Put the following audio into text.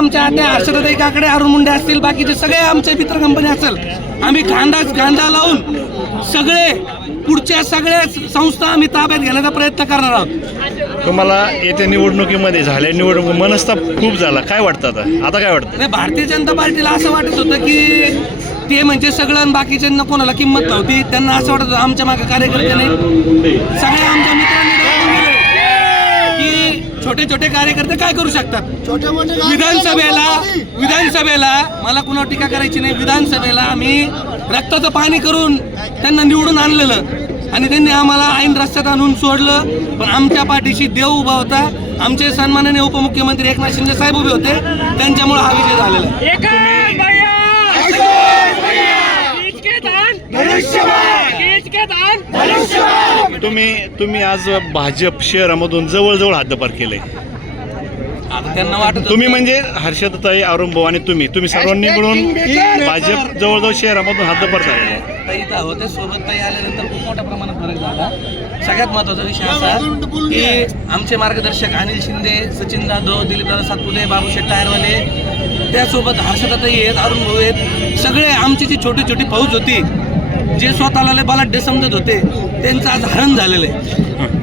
आमच्या आत्या हर्षदाताई काकडे, अरुण मुंडे असतील, बाकीचे सगळे आमचे मित्र कंपनी असेल, आम्ही कांदा लावून सगळे पुढच्या सगळ्या संस्था आम्ही ताब्यात घेण्याचा प्रयत्न करणार आहोत. तुम्हाला येत्या निवडणुकीमध्ये झाल्या निवडणूक मनस्ताप खूप झाला, काय वाटतं आता काय वाटतं? नाही, भारतीय जनता पार्टीला असं वाटत होतं की ते म्हणजे सगळं आणि बाकीच्यांना कोणाला किंमत नव्हती. त्यांना असं वाटत होतं आमच्या मागे कार्यकर्ते नाही. सगळ्या आमच्या मित्रांनी दाखवून दिलं की छोटे छोटे कार्यकर्ते काय करू शकतात. विधानसभेला मला कुणावर टीका करायची नाही. विधानसभेला आम्ही रक्ताचं पाणी करून त्यांना निवडून आणलेलं आणि त्यांनी आम्हाला ऐन रस्त्यात आणून सोडलं. पण आमच्या पाठीशी देव उभा होता. आमचे सन्माननीय उपमुख्यमंत्री एकनाथ शिंदे साहेब उभे होते. त्यांच्यामुळे हा विजय झालेला आहे. तुम्ही आज भाजप शहरामधून जवळजवळ हद्दपार केलंय. आता त्यांना वाटत तुम्ही म्हणजे हर्षदाताई, अरुण भाऊ आणि तुम्ही सर्वांनी मिळून भाजप जवळजवळ शहरामधून हद्दपार झाले. ताई होते सोबत, ताई आल्यानंतर खूप मोठ्या प्रमाणात फरक झाला. सगळ्यात महत्त्वाचा विषय असा की आमचे मार्गदर्शक अनिल शिंदे, सचिन जाधव, दिलीपदादा सातपुते, बाबूशेठ टायरवाले, त्यासोबत हर्षदाताई आहेत, अरुण भाऊ आहेत. सगळे आमची जी छोटी छोटी फौज होती, जे स्वतःला बलाढ्य समजत होते, त्यांचं आज हरण झालेलं आहे.